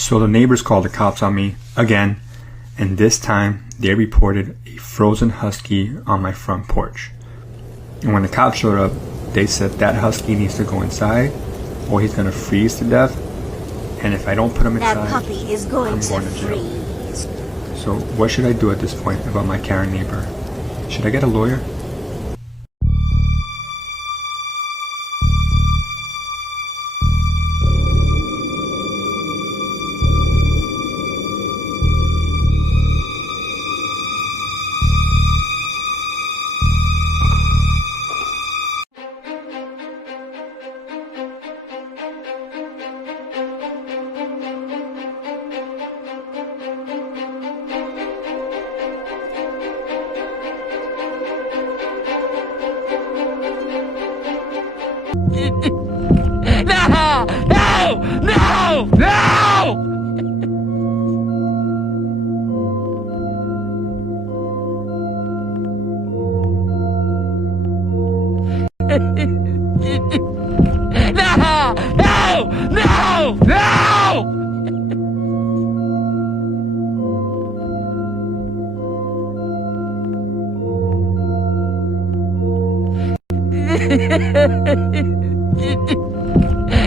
So the neighbors called the cops on me again, and this time they reported a frozen husky on my front porch. And when the cops showed up, they said that husky needs to go inside or he's gonna freeze to death. And if I don't put him inside, that puppy is going I'm to going to jail. freeze. So what should I do at this point about my Karen neighbor? Should I get a lawyer? No! No! No! No! No! No! No! No!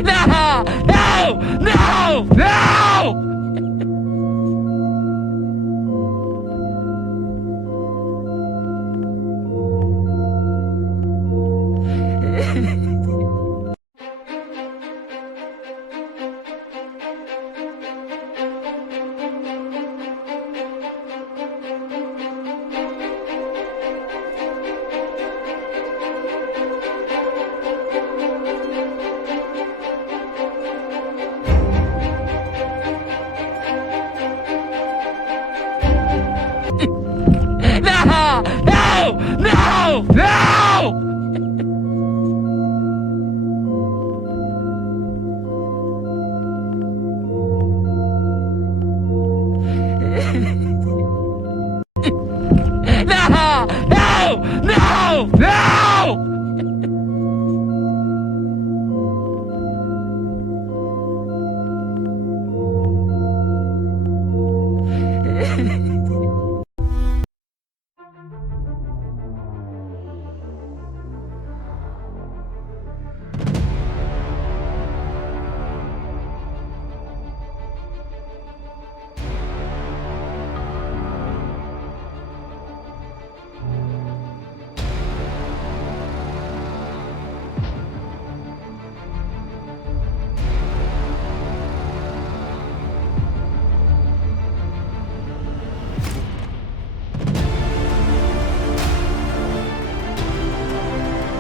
No! No! No! No!